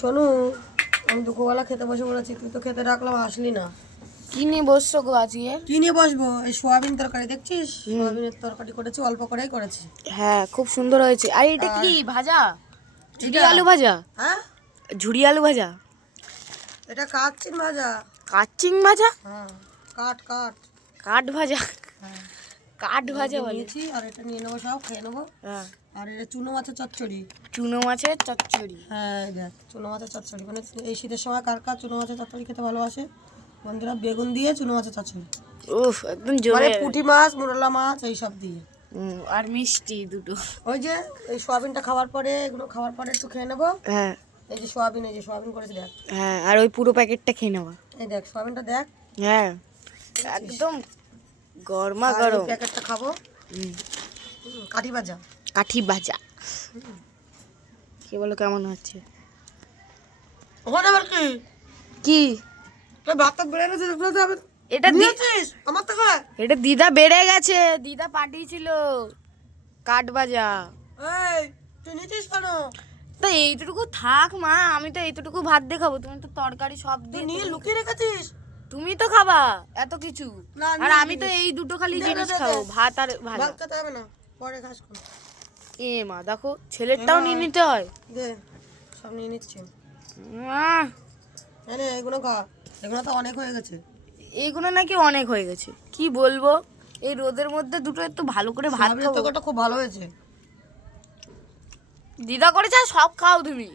শোনো, আমি দুপুরবেলা খেতে বসে বলেছি, তুই তো খেতে রাখলাম আসলি না। কি নিয়ে বসছো গো আজকে? কি নিয়ে বসবো? এই সোয়াবিন তরকারি দেখছিস, সোয়াবিনের তরকারি করেছি, অল্প করেই করেছি। হ্যাঁ, খুব সুন্দর হয়েছে। আর এটা কি ভাজা? ঝুড়ি এটা? আলু ভাজা? হ্যাঁ, ঝুড়ি আলু ভাজা? এটা কাচ্চিন ভাজা। কাচিং ভাজা? হ্যাঁ, কাঠ কাঠ। কাঠ ভাজা? হ্যাঁ, কাঠ ভাজা বলে? নিয়েছি আর এটা নিয়ে নেবো, সব খেয়ে নেবো। হ্যাঁ, আর এটা চুনো মাছের চচ্চড়ি। চুনো মাছের চচ্চড়ি। হ্যাঁ, এই দেখ চুনো মাছের চচ্চড়ি, মানে এই শীতের সময় কার কার চুনো মাছের চচ্চড়ি খেতে ভালোবাসে? বন্ধুরা, বেগুন দিয়ে চুনো মাছের চচ্চড়ি, উফ, একদম মানে জমে। পুঁটি মাছ, মোরলা মাছ, এইসব দিয়ে। আর মিষ্টি দুটো। ওই যে এই সোয়াবিনটা খাওয়ার পরে, এগুলো খাওয়ার পরে একটু খেয়ে নেবো। হ্যাঁ এই যে সোয়াবিন, এই যে সোয়াবিন করেছি দেখ। হ্যাঁ, আর ওই পুরো প্যাকেটটা খেয়ে নেওয়া। এই দেখ সোয়াবিনটা দেখ। হ্যাঁ, একদম গরমা আর এই গরম। প্যাকেটটা খাবো। কাঠি ভাজা। কাঠি ভাজা। কি বলো, কেমন হচ্ছে? ওখানে আবার কি? কি তোর ভাতটা বেড়ে গেছে, দেখতে হবে। এটা নিয়েছিস আমার তো খা। এটা দিদা বেড়ে গেছে, দিদা পাঠিয়েছিল কাঠ ভাজা। এই তুই নিয়েছিস কেন? তো এইটুকু থাক মা, আমি তো এইটুকু ভাত দিয়ে খাবো, তুমি তো তরকারি সব তুই দিয়ে নিয়ে লুকিয়ে রেখেছিস? তুমি তো খাবা এত কিছু। না, আর নিয়ে আমি তো এই দুটো খালি দে, দে, জিনিস দে, খাবো, দে। ভাত আর ভাজা। ভাত খেতে হবে না, পরে খাস কোন। এ মা, দেখো ছেলেরটাও নিয়ে নিতে হয়। দে, সব নিয়ে নিচ্ছি। আহ, এনে এগুলো খা, এগুলো তো অনেক হয়ে গেছে। এইগুলো নাকি অনেক হয়ে গেছে, কি বলবো। এই রোদের মধ্যে দুটো একটু ভালো করে ভাত সোয়াবিনের খাবো। তরকারিটা খুব ভালো হয়েছে। দিদা করেছে আর সব খাও তুমি।